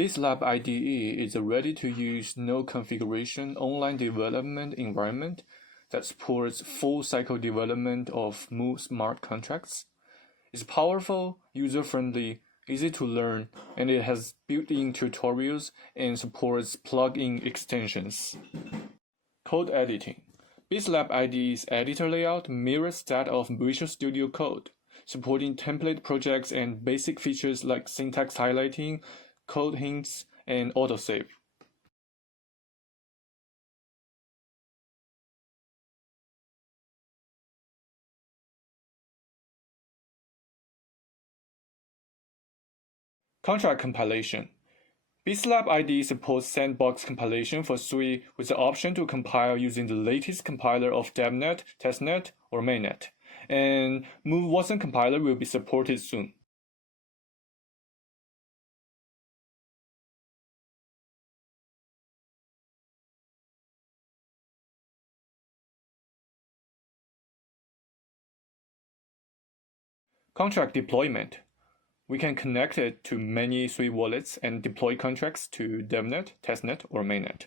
BitsLab IDE is a ready-to-use, no-configuration online development environment that supports full-cycle development of smart contracts. It's powerful, user-friendly, easy to learn, and it has built-in tutorials and supports plug-in extensions. Code editing. BitsLab IDE's editor layout mirrors that of Visual Studio Code, supporting template projects and basic features like syntax highlighting, code hints, and autosave. Contract compilation. BitsLab IDE supports sandbox compilation for Sui with the option to compile using the latest compiler of DevNet, TestNet, or mainnet, and Move Watson compiler will be supported soon. Contract deployment. We can connect it to many Sui wallets and deploy contracts to DevNet, TestNet, or mainnet.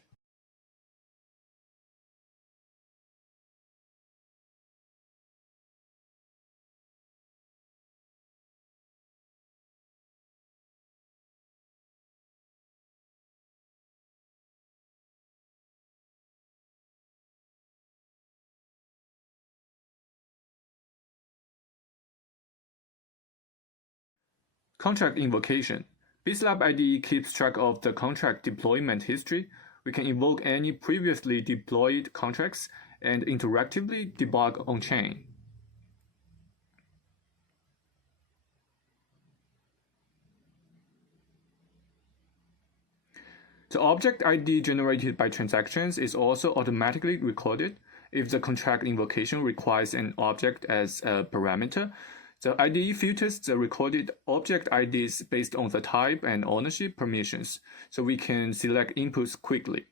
Contract invocation. BitsLab IDE keeps track of the contract deployment history. We can invoke any previously deployed contracts and interactively debug on-chain. The object ID generated by transactions is also automatically recorded. If the contract invocation requires an object as a parameter, the IDE filters the recorded object IDs based on the type and ownership permissions, so we can select inputs quickly.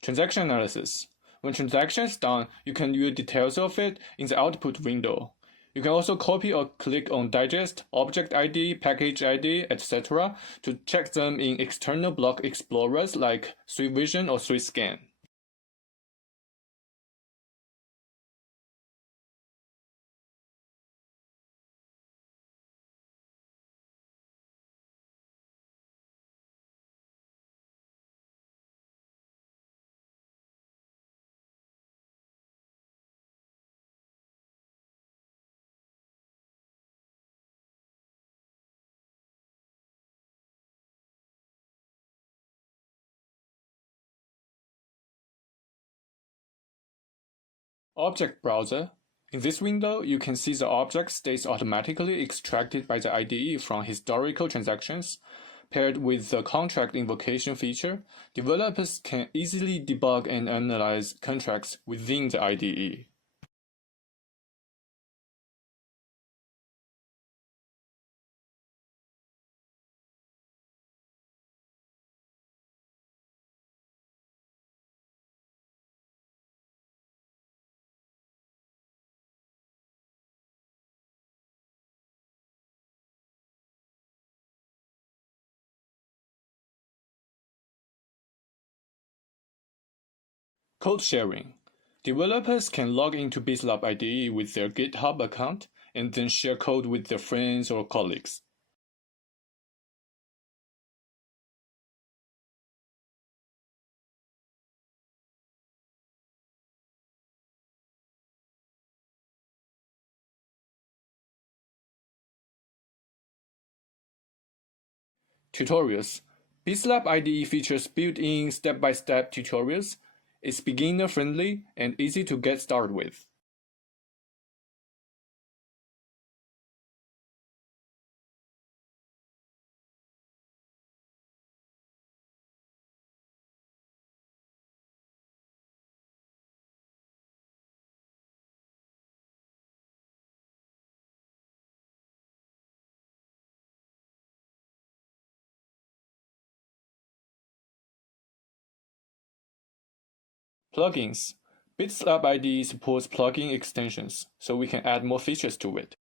Transaction analysis. When transaction is done, you can view details of it in the output window. You can also copy or click on digest, object ID, package ID, etc. to check them in external block explorers like SwiftVision or SwiftScan. Object Browser. In this window, you can see the object states automatically extracted by the IDE from historical transactions. Paired with the contract invocation feature, developers can easily debug and analyze contracts within the IDE. Code sharing. Developers can log into BitsLab IDE with their GitHub account and then share code with their friends or colleagues. Tutorials. BitsLab IDE features built-in step-by-step tutorials. It's beginner-friendly and easy to get started with. Plugins. BitsLab IDE supports plugin extensions, so we can add more features to it.